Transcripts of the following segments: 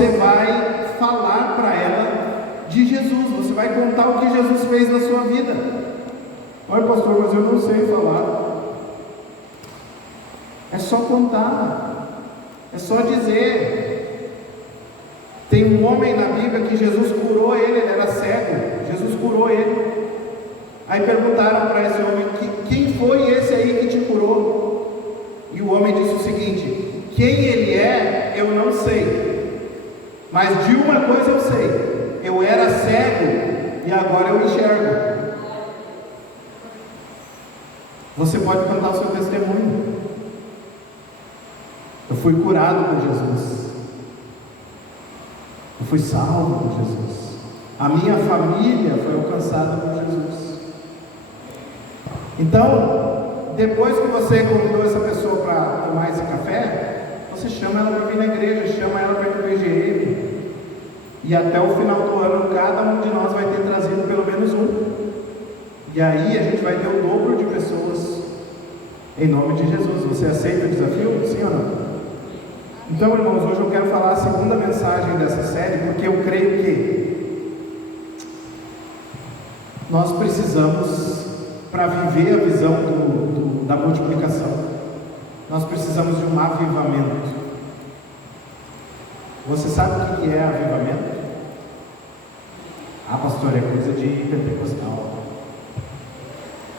você vai falar para ela de Jesus, você vai contar o que Jesus fez na sua vida. Olha, pastor, mas eu não sei falar. É só contar, é só dizer. Tem um homem na Bíblia que Jesus curou ele era cego, Jesus curou ele. Aí perguntaram para esse homem, quem foi esse aí que te curou? E o homem disse o seguinte: quem ele é, eu não sei, mas de uma coisa eu sei, eu era cego e agora eu enxergo. Você pode contar o seu testemunho. Eu fui curado por Jesus, eu fui salvo por Jesus, a minha família foi alcançada por Jesus. Então, depois que você convidou essa pessoa para tomar esse café, você chama ela para vir na igreja, chama ela para ir no PGM, e até o final do ano cada um de nós vai ter trazido pelo menos um, e aí a gente vai ter o dobro de pessoas, em nome de Jesus. Você aceita o desafio? Sim ou não? Então, irmãos, hoje eu quero falar a segunda mensagem dessa série, porque eu creio que nós precisamos, para viver a visão da multiplicação, nós precisamos de um avivamento. Você sabe o que é avivamento? Ah, pastor, é coisa de pentecostal.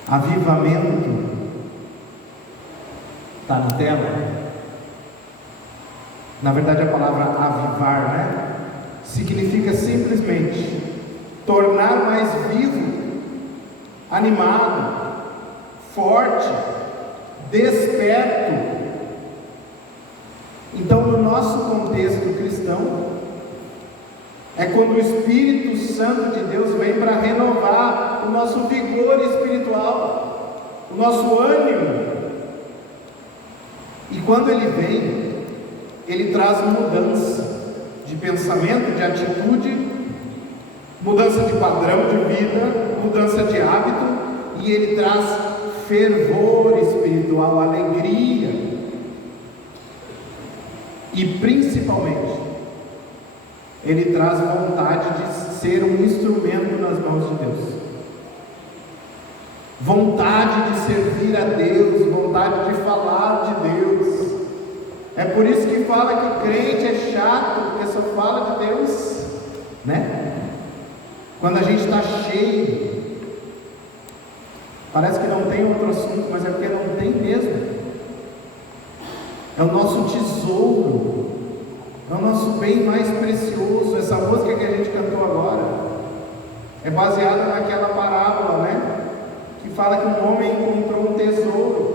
Avivamento está na tela. Na verdade, a palavra avivar, né, significa simplesmente tornar mais vivo, animado, forte, desperto. Então, no nosso contexto cristão, é quando o Espírito Santo de Deus vem para renovar o nosso vigor espiritual, o nosso ânimo. E quando ele vem, ele traz mudança de pensamento, de atitude, mudança de padrão de vida, mudança de hábito, e ele traz fervor espiritual, alegria, e principalmente ele traz vontade de ser um instrumento nas mãos de Deus, vontade de servir a Deus, vontade de falar de Deus. É por isso que fala que crente é chato, porque só fala de Deus, né? Quando a gente está cheio, parece que não tem outro assunto, mas é porque não tem mesmo. É o nosso tesouro, é o nosso bem mais precioso. Essa música que a gente cantou agora é baseada naquela parábola, né, que fala que um homem encontrou um tesouro.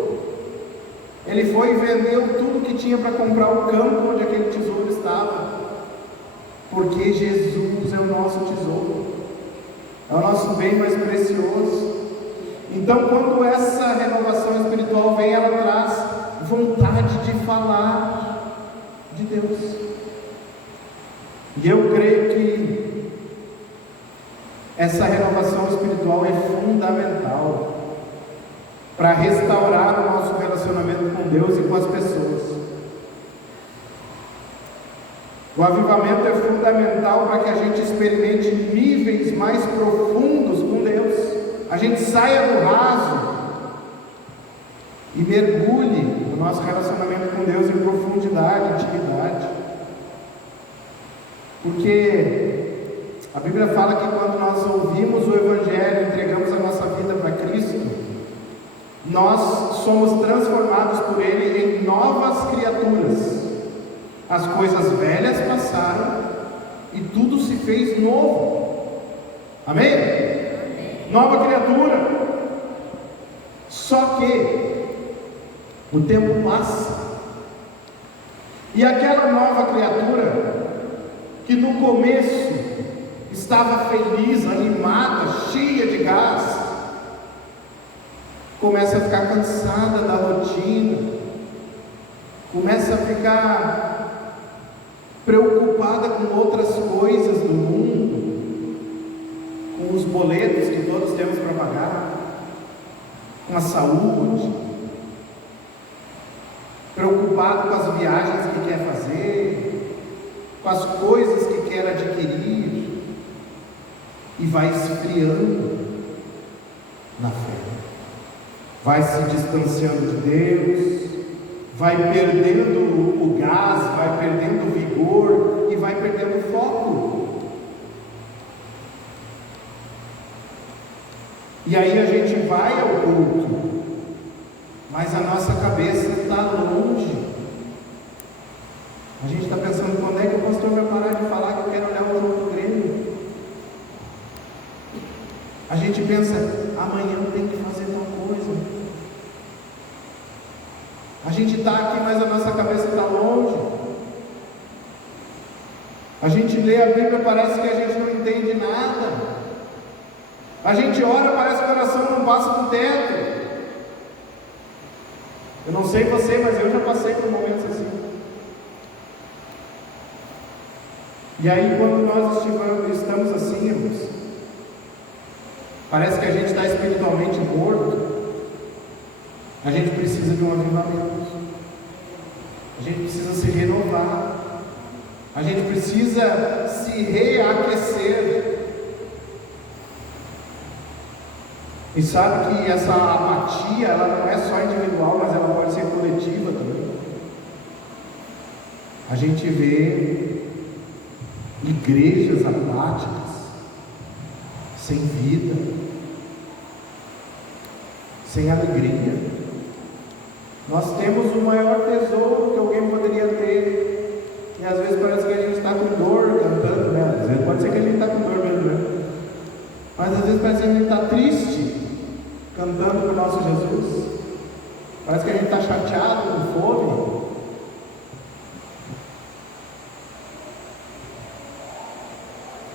Ele foi e vendeu tudo que tinha para comprar o campo onde aquele tesouro estava, porque Jesus é o nosso tesouro, é o nosso bem mais precioso. Então, quando essa renovação espiritual vem, ela traz vontade de falar de Deus. E eu creio que essa renovação espiritual é fundamental para restaurar o nosso relacionamento com Deus e com as pessoas. O avivamento é fundamental para que a gente experimente níveis mais profundos com Deus. A gente saia do raso e mergulhe no nosso relacionamento com Deus em profundidade, intimidade. Porque a Bíblia fala que quando nós ouvimos o Evangelho, entregamos a nossa vida para Cristo, nós somos transformados por Ele em novas criaturas. As coisas velhas passaram e tudo se fez novo. Amém? Amém. Nova criatura. Só que o tempo passa e aquela nova criatura que no começo estava feliz, animada, cheia de gás, começa a ficar cansada da rotina, começa a ficar preocupada com outras coisas do mundo, com os boletos que todos temos para pagar, com a saúde, preocupado com as viagens que quer fazer, com as coisas que quer adquirir, e vai esfriando na fé, vai se distanciando de Deus, vai perdendo o gás, vai perdendo o vigor e vai perdendo o foco. E aí a gente vai ao culto, mas a nossa cabeça está longe. A gente está pensando, quando é que o pastor vai parar de falar que eu quero olhar o jogo do Grêmio? A gente pensa, amanhã tem que fazer tal coisa. A gente está aqui, mas a nossa cabeça está longe. A gente lê a Bíblia, parece que a gente não entende nada. A gente ora, parece que a oração não passa do teto. Eu não sei você, mas eu já passei por momentos assim. E aí, quando nós estamos assim, irmãos, parece que a gente está espiritualmente morto. A gente precisa de um avivamento. A gente precisa se renovar. A gente precisa se reaquecer. E sabe que essa apatia, ela não é só individual, mas ela pode ser coletiva também. A gente vê igrejas apáticas, sem vida, sem alegria. Nós temos o maior tesouro que alguém poderia ter, e às vezes parece que a gente está com dor cantando, né? Às vezes pode ser que a gente está com dor mesmo, né? Mas às vezes parece que a gente está triste cantando para o nosso Jesus. Parece que a gente está chateado, com fome.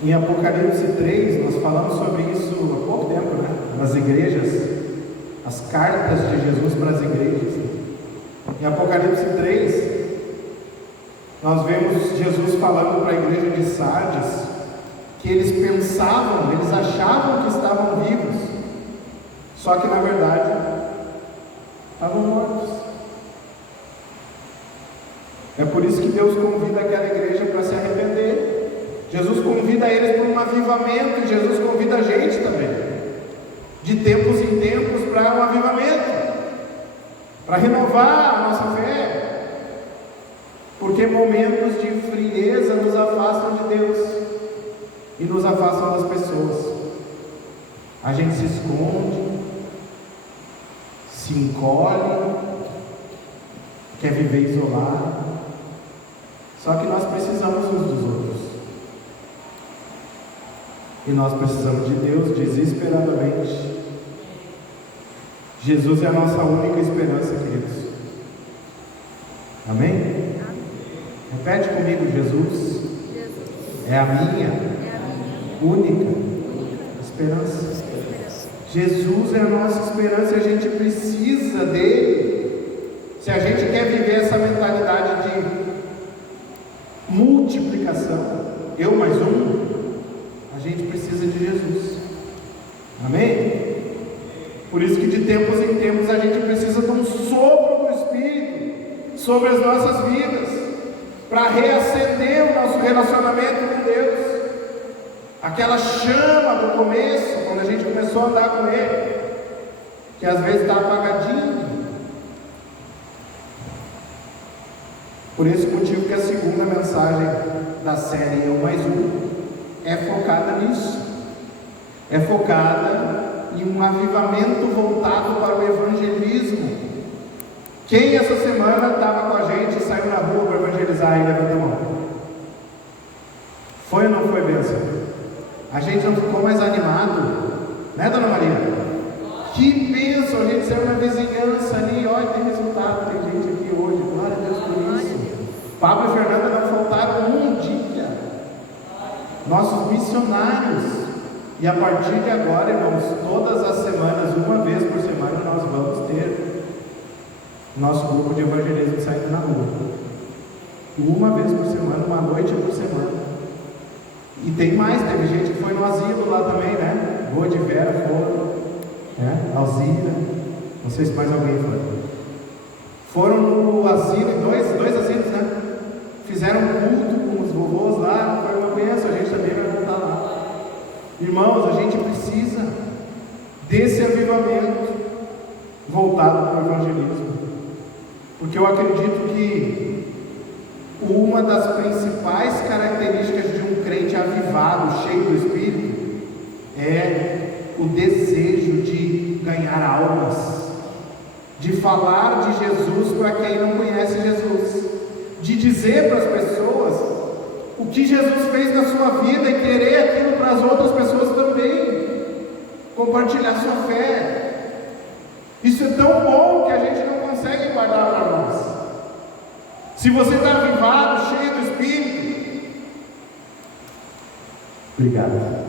Em Apocalipse 3, nós falamos sobre isso há pouco tempo, né? Nas igrejas, as cartas de Jesus para as igrejas. Em Apocalipse 3, nós vemos Jesus falando para a igreja de Sardes que eles pensavam, eles achavam que estavam vivos, só que na verdade estavam mortos. É por isso que Deus convida aquela igreja para se arrepender. Jesus convida eles para um avivamento, e Jesus convida a gente também, de tempos em tempos, para um avivamento, para renovar a nossa fé, porque momentos de frieza nos afastam de Deus e nos afastam das pessoas. A gente se esconde, se encolhe, quer viver isolado, só que nós precisamos uns dos outros. E nós precisamos de Deus desesperadamente. Jesus é a nossa única esperança, queridos. Amém? Repete comigo: Jesus é a minha única esperança. Jesus é a nossa esperança e a gente precisa dele. Se a gente quer viver essa mentalidade de multiplicação, eu mais um, a gente precisa de Jesus. Amém? Por isso que de tempos em tempos a gente precisa de um sopro do Espírito sobre as nossas vidas, para reacender o nosso relacionamento com Deus. Aquela chama do começo, quando a gente começou a andar com Ele, que às vezes está apagadinho. Por esse motivo que a segunda mensagem da série Eu Mais Um é focada nisso. É focada em um avivamento voltado para o evangelismo. Quem essa semana estava com a gente e saiu na rua para evangelizar e levantou a mão? Foi ou não foi, bênção? A gente não ficou mais animado, né, dona Maria? Que bênção! A gente saiu na vizinhança ali, olha, tem resultado, tem gente aqui hoje, glória a Deus por isso. Pablo e Fernanda não faltaram um dia, nossos missionários. E a partir de agora, irmãos, todas as semanas, uma vez por semana, nós vamos ter nosso grupo de evangelismo saindo na rua. Uma vez por semana, uma noite por semana. E tem mais, teve gente que foi no asilo lá também, né? Boa de Vera foram, né? Alzira, não sei se mais alguém foi. Foram no asilo, dois asilos, né? Fizeram culto com os vovôs lá, foi uma bênção, a gente também vai voltar lá. Irmãos, a gente precisa desse avivamento voltado para o evangelismo, porque eu acredito que uma das principais características de um crente avivado, cheio do Espírito, é o desejo de ganhar almas, de falar de Jesus para quem não conhece Jesus, de dizer para as pessoas o que Jesus fez na sua vida e querer aquilo para as outras pessoas também, compartilhar sua fé. Isso é tão bom que a gente não consegue guardar para nós. Se você está avivado, cheio do Espírito, obrigado.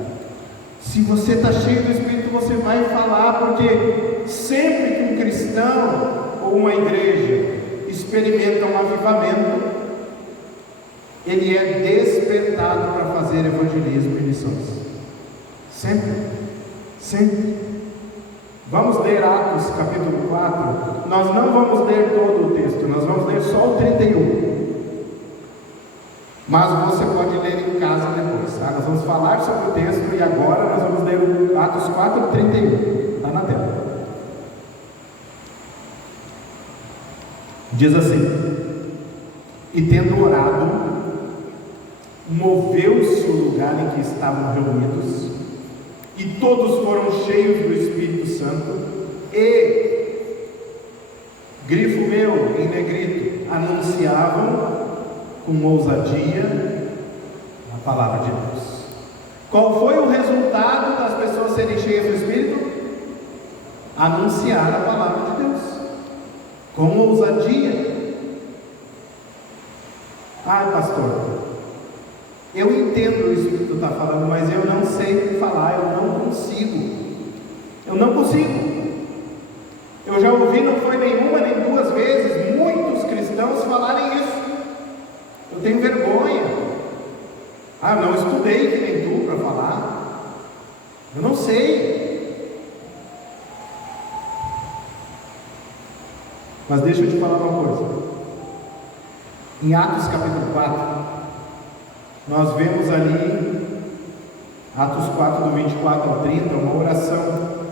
Se você está cheio do Espírito, você vai falar, porque sempre que um cristão ou uma igreja experimenta um avivamento, ele é despertado para fazer evangelismo e missões. Sempre, sempre. Vamos ler Atos capítulo 4. Nós não vamos ler todo o texto, nós vamos ler só o 31. Mas você pode ler em casa depois, tá? Nós vamos falar sobre o texto e agora nós vamos ler o Atos 4, 31. Está na tela. Diz assim: e tendo orado, moveu-se o lugar em que estavam reunidos, e todos foram cheios do Espírito Santo, e, grifo meu em negrito, anunciavam com ousadia a palavra de Deus. Qual foi o resultado das pessoas serem cheias do Espírito? Anunciar a palavra de Deus com ousadia. Ai, pastor, eu entendo isso que tu está falando, mas eu não sei falar, eu não consigo. Eu já ouvi, não foi nenhuma nem duas vezes, muitos cristãos falarem isso. Eu tenho vergonha. Ah, eu não estudei que nem tu para falar. Eu não sei. Mas deixa eu te falar uma coisa. Em Atos capítulo 4, nós vemos ali, Atos 4, do 24 ao 30, uma oração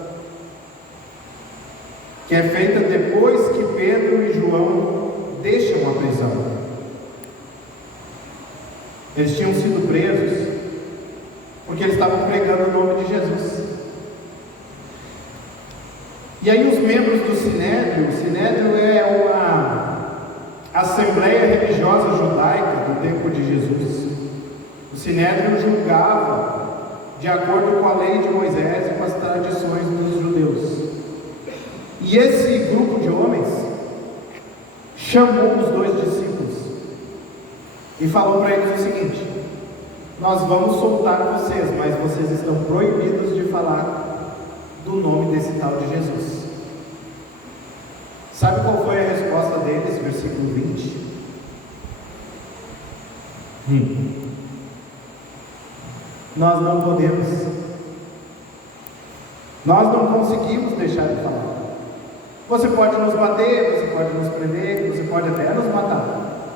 que é feita depois que Pedro e João deixam a prisão. Eles tinham sido presos porque eles estavam pregando o nome de Jesus. E aí os membros do Sinédrio, o Sinédrio é uma assembleia religiosa judaica do tempo de Jesus. O Sinédrio julgava de acordo com a lei de Moisés e com as tradições dos judeus. E esse grupo de homens chamou os dois discípulos e falou para eles o seguinte: nós vamos soltar vocês, mas vocês estão proibidos de falar do nome desse tal de Jesus. Sabe qual foi a resposta deles? Versículo 20. Nós não podemos, nós não conseguimos deixar de falar. Você pode nos bater, você pode nos prender, você pode até nos matar,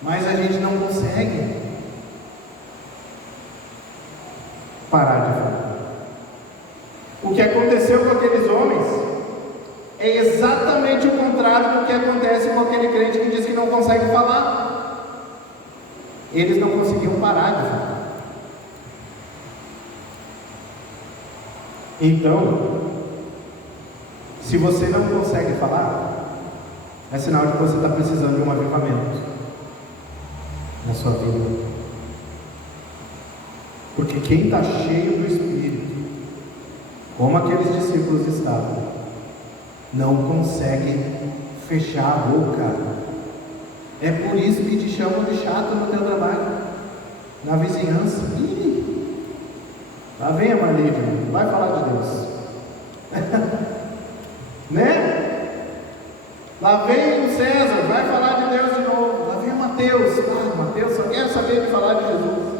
mas a gente não consegue parar de falar. O que aconteceu com aqueles homens é exatamente o contrário do que acontece com aquele crente que diz que não consegue falar. Eles não conseguiam parar de falar. Então, se você não consegue falar, é sinal de que você está precisando de um avivamento na sua vida. Porque quem está cheio do Espírito, como aqueles discípulos estavam, não consegue fechar a boca. É por isso que te chamam de chato no teu trabalho, na vizinhança. Lá vem a Marlene, vai falar de Deus. Né? Lá vem o César, vai falar de Deus de novo. Lá vem o Mateus. Mateus só quer saber de falar de Jesus.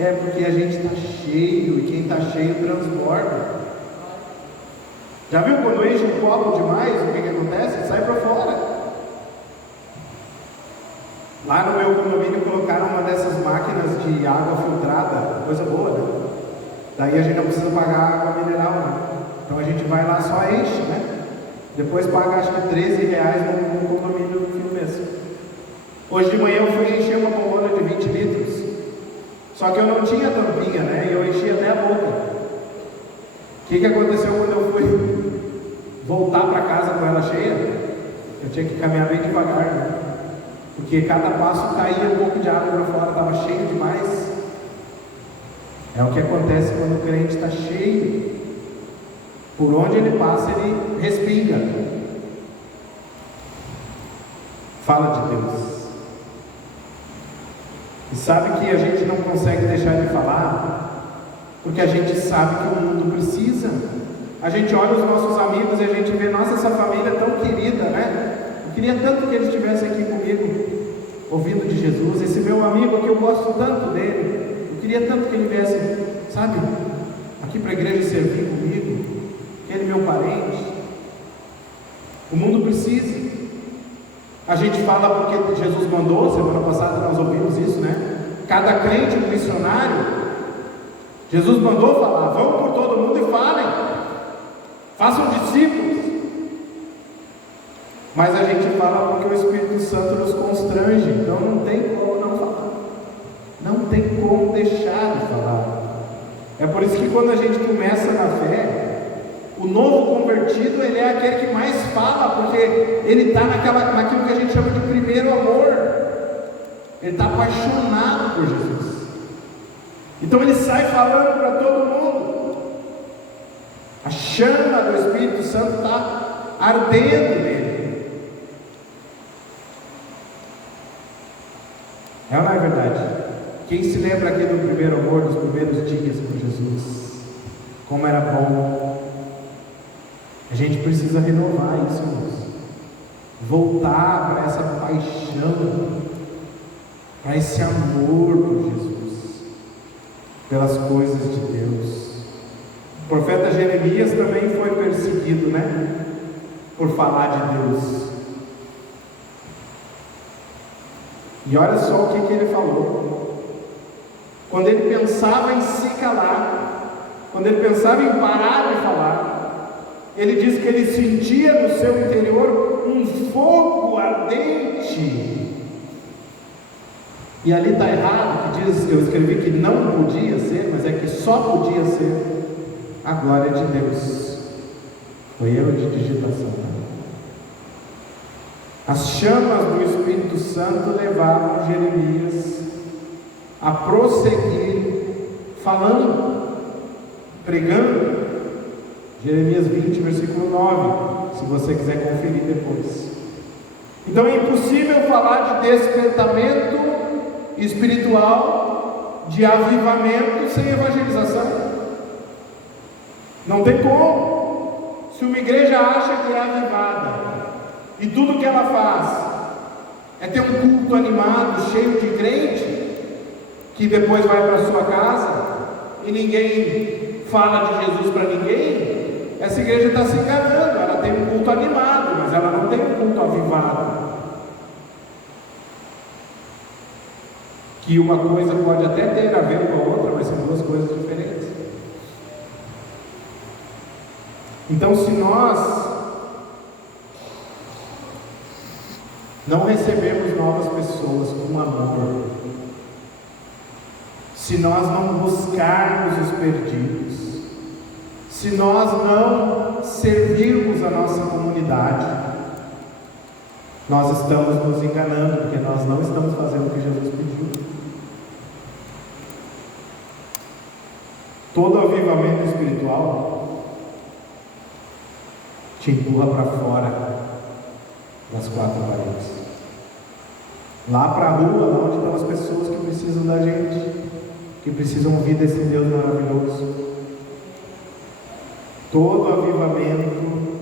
É porque a gente está cheio, e quem está cheio transborda. Já viu quando enche um copo demais, o que acontece? Sai para fora. Lá no meu condomínio colocaram uma dessas máquinas de água filtrada, coisa boa, né? Daí a gente não precisa pagar água mineral, né? Então a gente vai lá, só enche, né? Depois paga acho que R$13 no condomínio no fim do mês. Hoje de manhã eu fui encher uma bombona de 20 litros. Só que eu não tinha tampinha, né? E eu enchi até a boca. O que aconteceu quando eu fui voltar para casa com ela cheia? Eu tinha que caminhar bem devagar, né? Porque cada passo caía um pouco de água para fora, estava cheio demais. É o que acontece quando o crente está cheio. Por onde ele passa, ele respinga. Fala de Deus. E sabe que a gente não consegue deixar de falar, porque a gente sabe que o mundo precisa. A gente olha os nossos amigos e a gente vê, nossa, essa família é tão querida, né? Eu queria tanto que eles estivessem aqui comigo, ouvindo de Jesus. Esse meu amigo que eu gosto tanto dele, eu queria tanto que ele viesse, sabe, aqui para a igreja servir comigo, ele meu parente. O mundo precisa. A gente fala porque Jesus mandou, semana passada nós ouvimos isso, né? Cada crente um missionário. Jesus mandou falar, vão por todo mundo e falem, façam discípulos. Mas a gente fala porque o Espírito Santo nos constrange, então não tem como não falar, não tem como deixar de falar. É por isso que quando a gente começa na fé, o novo convertido, ele é aquele que mais fala, porque ele está naquilo que a gente chama de primeiro amor. Ele está apaixonado por Jesus. Então ele sai falando para todo mundo. A chama do Espírito Santo está ardendo nele. É ou não é verdade? Quem se lembra aqui do primeiro amor, dos primeiros dias com Jesus? Como era bom. A gente precisa renovar isso, irmãos. Voltar para essa paixão, para esse amor por Jesus, pelas coisas de Deus. O profeta Jeremias também foi perseguido, né? Por falar de Deus. E olha só o que ele falou. Quando ele pensava em se calar, quando ele pensava em parar de falar, ele diz que ele sentia no seu interior um fogo ardente. E ali está errado, que diz, eu escrevi que não podia ser, mas é que só podia ser a glória de Deus. Foi erro de digitação. As chamas do Espírito Santo levavam Jeremias a prosseguir falando, pregando. Jeremias 20, versículo 9, se você quiser conferir depois. Então é impossível falar de despertamento espiritual, de avivamento, sem evangelização. Não tem como. Se uma igreja acha que é avivada e tudo que ela faz é ter um culto animado, cheio de crente, que depois vai para a sua casa e ninguém fala de Jesus para ninguém, essa igreja está se enganando. Ela tem um culto animado, mas ela não tem um culto avivado. Que uma coisa pode até ter a ver com a outra, mas são duas coisas diferentes. Então, se nós não recebemos novas pessoas com amor, se nós não buscarmos os perdidos, se nós não servirmos a nossa comunidade, nós estamos nos enganando, porque nós não estamos fazendo o que Jesus pediu. Todo avivamento espiritual te empurra para fora das quatro paredes, lá para a rua, lá onde estão as pessoas que precisam da gente, que precisam ouvir desse Deus maravilhoso. Todo avivamento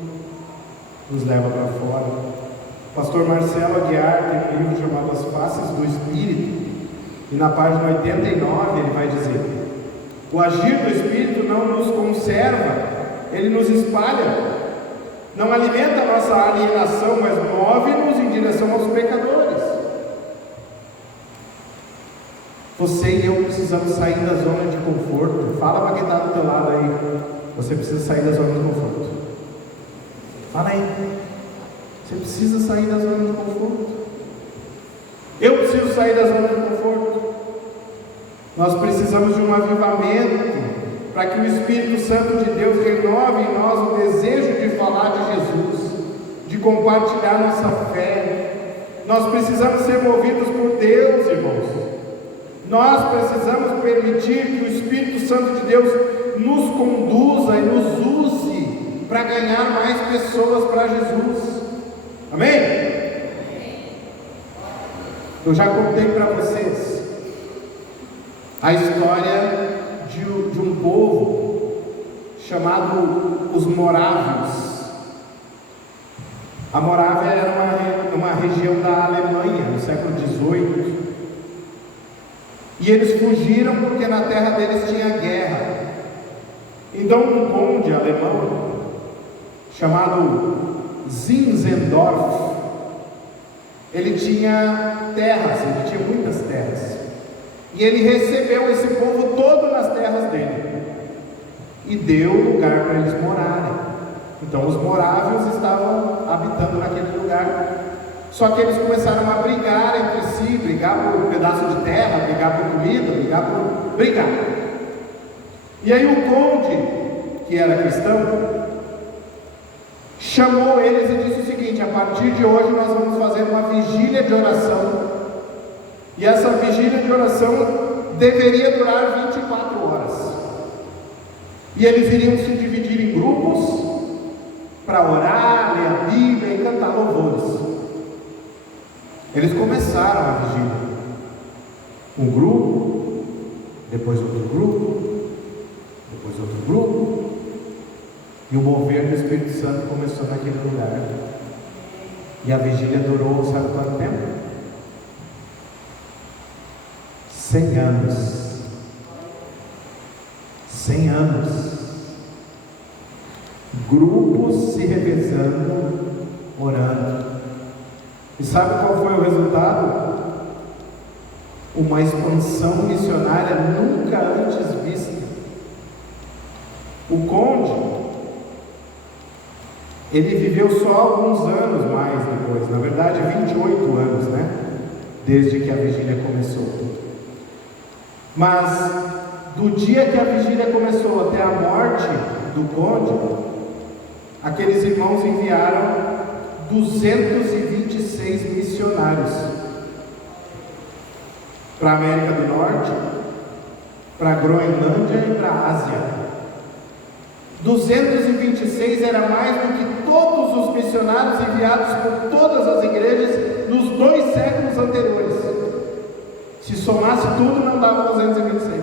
nos leva para fora. O pastor Marcelo Aguiar tem um livro chamado As Faces do Espírito, e na página 89 ele vai dizer: o agir do Espírito não nos conserva, ele nos espalha, não alimenta a nossa alienação, mas move-nos em direção aos pecadores. Você e eu precisamos sair da zona de conforto. Fala para quem está do teu lado aí. Você precisa sair da zona de conforto. Fala aí. Você precisa sair da zona de conforto. Eu preciso sair da zona de conforto. Nós precisamos de um avivamento para que o Espírito Santo de Deus renove em nós o desejo de falar de Jesus, de compartilhar nossa fé. Nós precisamos ser movidos por Deus, irmãos. Nós precisamos permitir que o Espírito Santo de Deus nos conduza e nos use para ganhar mais pessoas para Jesus. Amém? Eu já contei para vocês a história de um povo chamado os morávios. A Morávia era uma região da Alemanha no século XVIII, e eles fugiram porque na terra deles tinha guerra. Então um conde alemão chamado Zinzendorf, ele tinha terras, ele tinha muitas terras, e ele recebeu esse povo todo nas terras dele e deu lugar para eles morarem. Então os morávios estavam habitando naquele lugar. Só que eles começaram a brigar entre si, brigar por um pedaço de terra, brigar por comida, brigar. E aí o conde, que era cristão, chamou eles e disse o seguinte: a partir de hoje nós vamos fazer uma vigília de oração, e essa vigília de oração deveria durar 24 horas, e eles iriam se dividir em grupos para orar, ler a Bíblia e cantar louvores. Eles começaram a vigília, um grupo, depois outro grupo, depois outro grupo, e o mover do Espírito Santo começou naquele lugar. E a vigília durou, sabe quanto tempo? 100 anos. 100 anos. Grupos se revezando, orando. E sabe qual foi o resultado? Uma expansão missionária nunca antes vista. O conde, ele viveu só alguns anos mais depois, na verdade 28 anos, né? Desde que a vigília começou. Mas do dia que a vigília começou até a morte do conde, aqueles irmãos enviaram 226 missionários para a América do Norte, para a Groenlândia e para a Ásia. 226 era mais do que todos os missionários enviados por todas as igrejas nos 2 séculos anteriores. Se somasse tudo, não dava 226.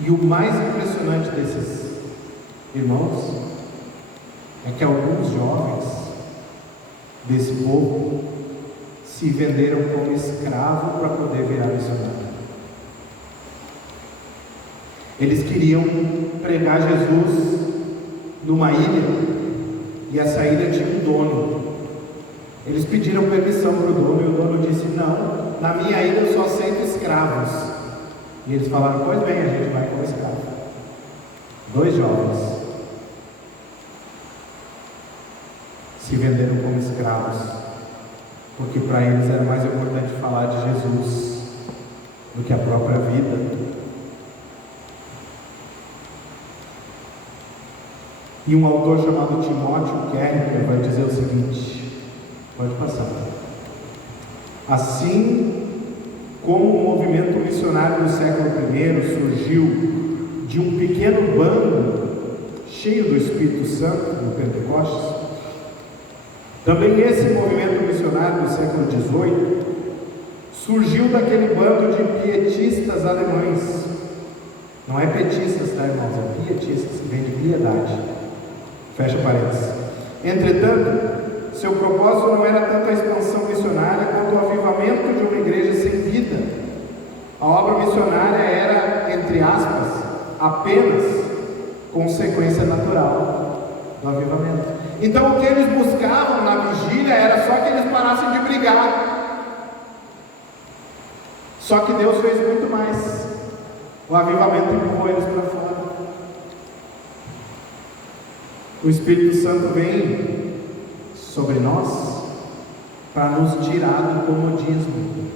E o mais impressionante desses irmãos é que alguns jovens desse povo se venderam como escravo para poder virar missionário. Eles queriam pregar Jesus numa ilha, e essa ilha tinha um dono. Eles pediram permissão para o dono, e o dono disse: não, na minha ilha eu só aceito escravos. E eles falaram: pois bem, a gente vai como escravo. 2 jovens se venderam como escravos, porque para eles era mais importante falar de Jesus do que a própria vida. E um autor chamado Timóteo Keller vai dizer o seguinte, pode passar: assim como o movimento missionário do século I surgiu de um pequeno bando cheio do Espírito Santo no Pentecostes, também esse movimento missionário do século XVIII surgiu daquele bando de pietistas alemães. Não é petistas, tá, irmãos? É pietistas, que vem de piedade. Fecha parênteses. Entretanto, seu propósito não era tanto a expansão missionária quanto o avivamento de uma igreja sem vida. A obra missionária era, entre aspas, apenas consequência natural do avivamento. Então o que eles buscavam na vigília era só que eles parassem de brigar, Só que Deus fez muito mais. O avivamento empurrou eles para fora. O Espírito Santo vem sobre nós para nos tirar do comodismo.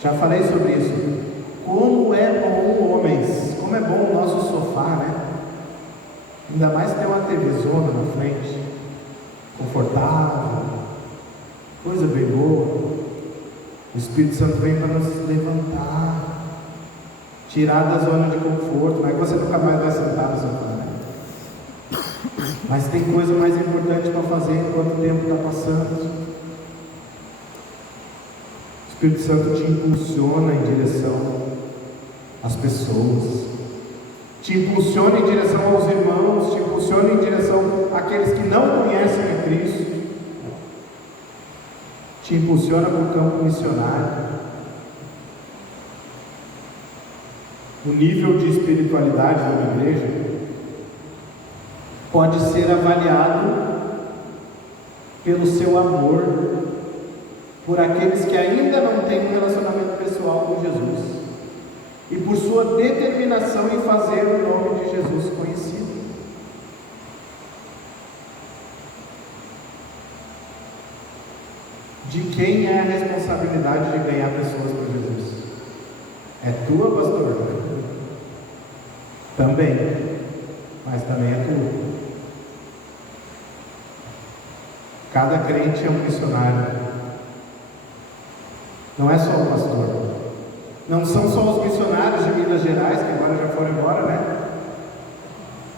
Já falei sobre isso. Como é bom, homens, como é bom o nosso sofá, né? Ainda mais ter uma TVzona na frente, confortável, coisa bem boa. O Espírito Santo vem para nos levantar, tirar da zona de conforto. Não é que você nunca mais vai sentar no sofá, né? Mas tem coisa mais importante para fazer enquanto o tempo está passando. O Espírito Santo te impulsiona em direção às pessoas, te impulsiona em direção aos irmãos, te impulsiona em direção àqueles que não conhecem a Cristo, te impulsiona para o campo missionário. O nível de espiritualidade de uma igreja pode ser avaliado pelo seu amor por aqueles que ainda não têm um relacionamento pessoal com Jesus e por sua determinação em fazer o nome de Jesus conhecido. De quem é a responsabilidade de ganhar pessoas para Jesus? É tua, pastor? Também, mas também é tua. Cada crente é um missionário. Não é só o pastor. Não são só os missionários de Minas Gerais, que agora já foram embora, né?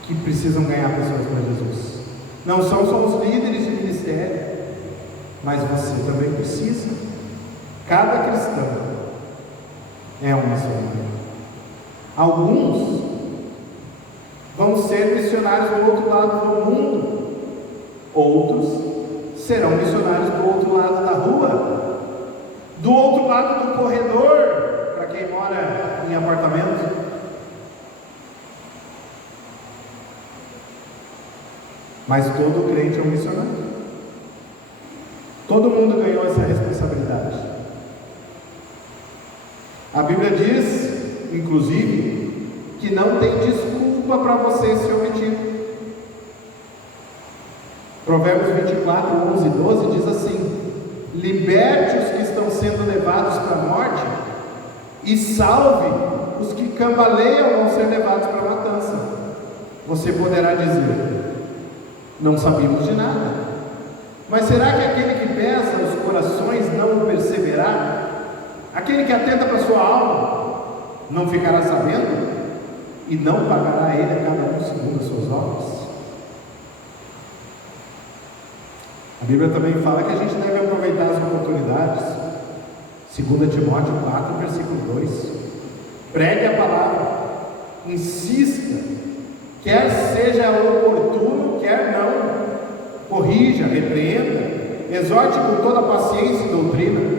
Que precisam ganhar pessoas para Jesus. Não são só os líderes de ministério, mas você também precisa. Cada cristão é um missionário. Alguns vão ser missionários do outro lado do mundo, outros serão missionários do outro lado da rua, do outro lado do corredor, para quem mora em apartamento. Mas todo crente é um missionário. Todo mundo ganhou essa responsabilidade. A Bíblia diz, inclusive, que não tem desculpa para você se omitir. Provérbios 24, 11 e 12 diz assim: liberte os que estão sendo levados para a morte e salve os que cambaleiam vão ser levados para a matança. Você poderá dizer: não sabíamos de nada. Mas será que aquele que pesa os corações não perseverará? Aquele que atenta para a sua alma não ficará sabendo? E não pagará a ele a cada um segundo as suas obras? A Bíblia também fala que a gente deve aproveitar as oportunidades. 2 Timóteo 4, versículo 2. Pregue a palavra, insista, quer seja oportuno, quer não. Corrija, repreenda, exorte com toda paciência e doutrina.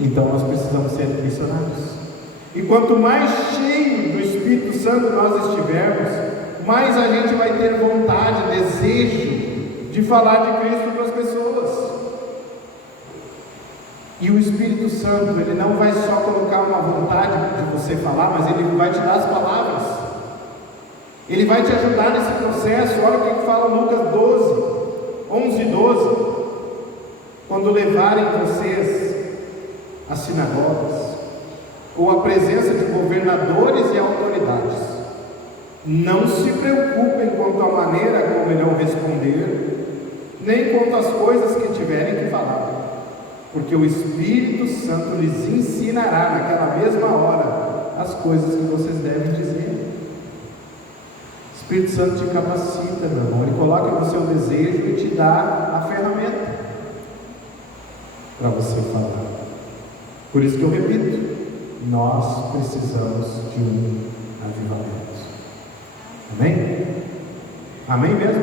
Então nós precisamos ser missionários. E quanto mais cheio do Espírito Santo nós estivermos, mais a gente vai ter vontade, desejo de falar de Cristo para as pessoas. E o Espírito Santo, ele não vai só colocar uma vontade de você falar, mas ele vai te dar as palavras. Ele vai te ajudar nesse processo. Olha o que fala Lucas 11 e 12. Quando levarem vocês às sinagogas, ou à presença de governadores e autoridades, não se preocupem quanto à maneira como irão responder, nem quanto às coisas que tiverem que falar, porque o Espírito Santo lhes ensinará naquela mesma hora as coisas que vocês devem dizer. O Espírito Santo te capacita, meu irmão. Ele coloca no seu desejo e te dá a ferramenta para você falar. Por isso que eu repito, nós precisamos de um avivamento. Amém? Amém mesmo?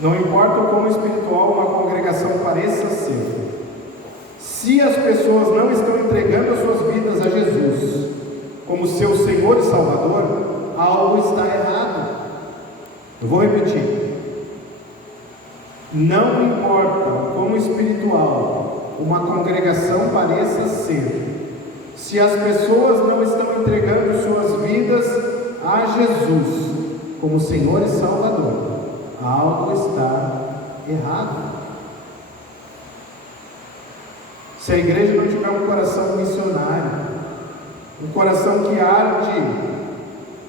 Não importa o quão espiritual uma congregação pareça ser, se as pessoas não estão entregando as suas vidas a Jesus como seu Senhor e Salvador, algo está errado. Eu vou repetir. Não importa como espiritual uma congregação pareça ser, se as pessoas não estão entregando suas vidas a Jesus como Senhor e Salvador, algo está errado. Se a igreja não tiver um coração missionário, um coração que arde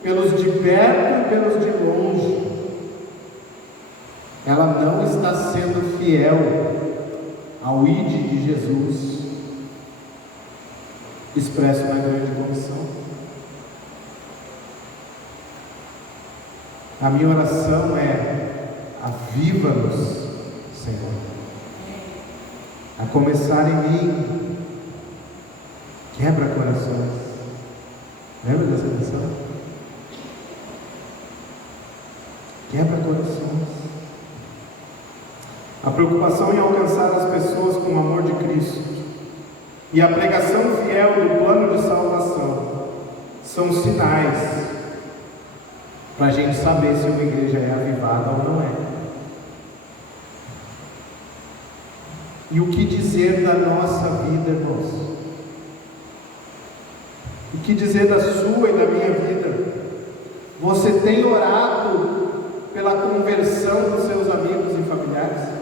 pelos de perto e pelos de longe, ela não está sendo fiel ao ID de Jesus expresso na grande comissão. A minha oração é: aviva-nos, Senhor, a começar em mim. Quebra corações. Lembra dessa canção? Quebra corações. A preocupação em alcançar as pessoas com o amor de Cristo e a pregação fiel do plano de salvação são sinais para a gente saber se uma igreja é avivada ou não é. E o que dizer da nossa vida, irmãos? O que dizer da sua e da minha vida? Você tem orado pela conversão dos seus amigos e familiares?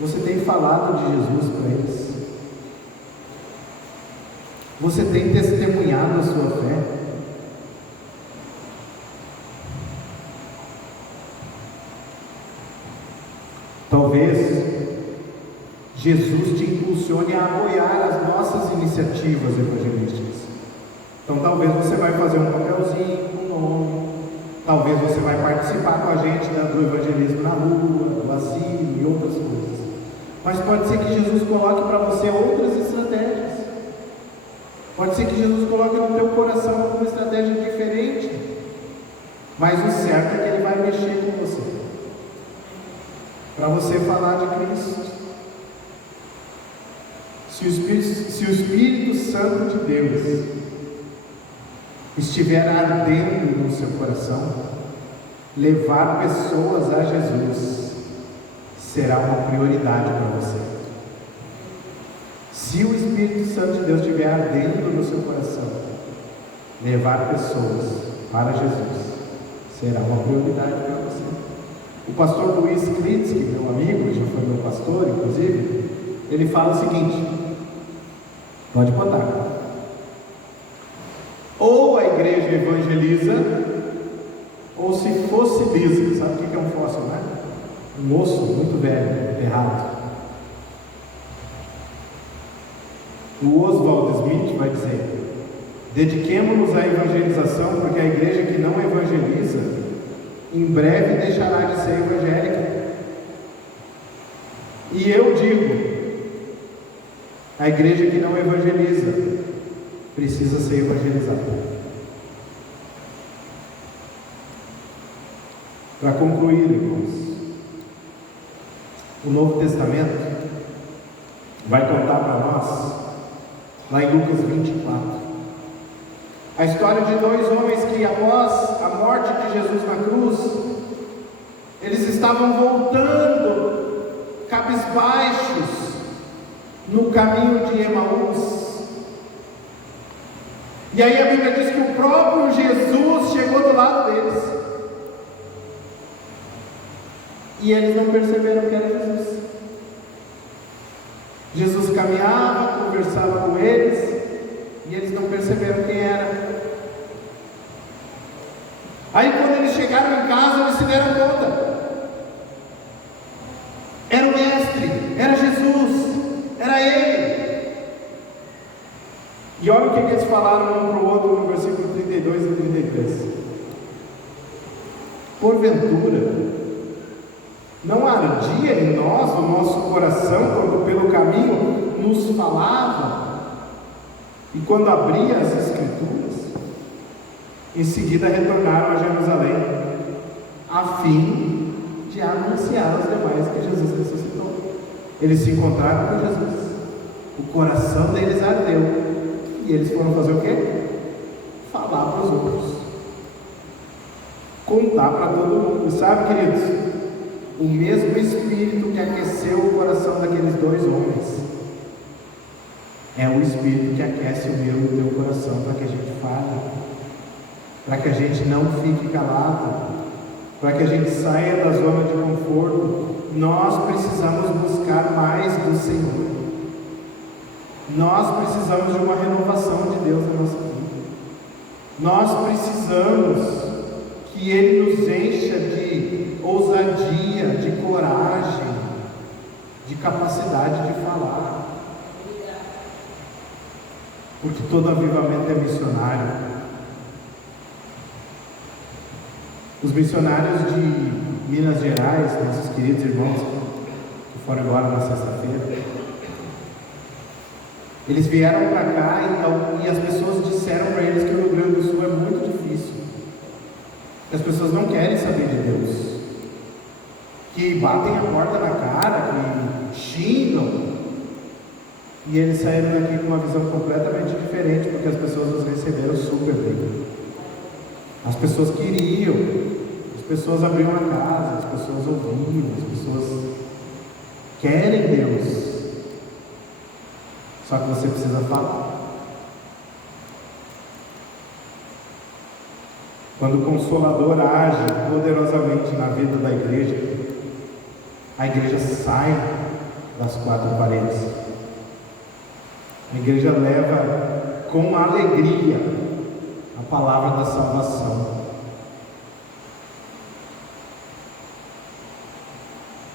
Você tem falado de Jesus para eles? Você tem testemunhado a sua fé? Talvez Jesus te impulsione a apoiar as nossas iniciativas evangelísticas. Então talvez você vai fazer um papelzinho com o nome, talvez você vai participar com a gente do evangelismo na rua, do asilo e outras coisas. Mas pode ser que Jesus coloque para você outras estratégias. Pode ser que Jesus coloque no teu coração alguma estratégia diferente. Mas o certo é que Ele vai mexer com você, para você falar de Cristo. Se o Espírito Santo de Deus estiver ardendo no seu coração, levar pessoas a Jesus será uma prioridade para você. Se o Espírito Santo de Deus estiver ardendo no seu coração, levar pessoas para Jesus será uma prioridade para você. O pastor Luiz Klitsky, meu amigo, que já foi meu pastor, inclusive, ele fala o seguinte: pode botar. Ou a igreja evangeliza, ou se fossiliza. Sabe o que é um fóssil, né? Um osso muito velho, enterrado. O Oswald Smith vai dizer: dediquemo-nos à evangelização, porque a igreja que não evangeliza, em breve deixará de ser evangélica. E eu digo: a igreja que não evangeliza precisa ser evangelizada. Para concluir, irmãos, o Novo Testamento vai contar para nós, lá em Lucas 24, a história de dois homens que, após a morte de Jesus na cruz, eles estavam voltando cabisbaixos no caminho de Emaús. E aí a Bíblia diz que o próprio Jesus chegou do lado deles, e eles não perceberam que era Jesus. Jesus caminhava, conversava com eles, e eles não perceberam quem era. Aí quando eles chegaram em casa, eles se deram conta. Era o Mestre, era Jesus, era Ele. E olha o que eles falaram um para o outro no versículo 32 e 33. Porventura, não ardia em nós o nosso coração quando pelo caminho nos falava e quando abria as Escrituras? Em seguida retornaram a Jerusalém, a fim de anunciar aos demais que Jesus ressuscitou. Eles se encontraram com Jesus, o coração deles ardeu, e eles foram fazer o quê? Falar para os outros. contar para todo mundo. Sabe, queridos? O mesmo Espírito que aqueceu o coração daqueles dois homens é o Espírito que aquece o meu e o teu coração para que a gente fale, para que a gente não fique calado, para que a gente saia da zona de conforto. Nós precisamos buscar mais do Senhor. Nós precisamos de uma renovação de Deus na nossa vida. Nós precisamos que Ele nos encha de ousadia, de coragem, de capacidade de falar. Porque todo avivamento é missionário. Os missionários de Minas Gerais, nossos queridos irmãos que foram embora na sexta-feira, eles vieram para cá e as pessoas disseram para eles que o Rio Grande do Sul é muito difícil, que as pessoas não querem saber de Deus, que batem a porta na cara, que xingam. E eles saíram daqui com uma visão completamente diferente, porque as pessoas os receberam super bem. As pessoas queriam, as pessoas abriam a casa, as pessoas ouviam, as pessoas querem Deus. Só que você precisa falar. Quando o Consolador age poderosamente na vida da igreja, a igreja sai das quatro paredes. A igreja leva com alegria a palavra da salvação.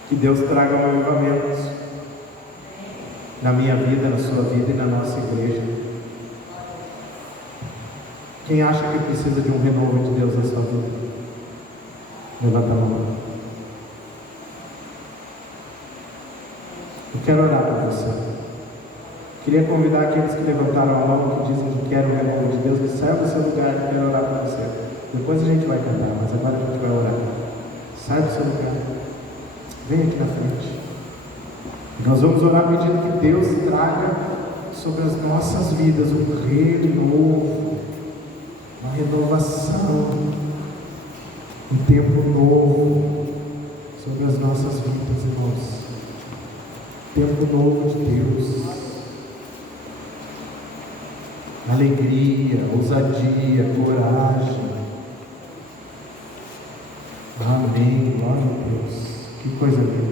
Que Deus traga um avivamento na minha vida, na sua vida e na nossa igreja. Quem acha que precisa de um renovo de Deus na sua vida? Levanta a mão. Eu quero orar por você. Queria convidar aqueles que levantaram a mão, que dizem que querem o renovo de Deus, que saiam do seu lugar, que quero orar por você. Depois a gente vai cantar, mas agora a gente vai orar. Sai do seu lugar. Vem aqui na frente. Nós vamos orar pedindo que Deus traga sobre as nossas vidas um renovo, uma renovação, um tempo novo sobre as nossas vidas, irmãos. Tempo novo de Deus. Alegria, ousadia, coragem. Amém. Glória a Deus. Que coisa linda.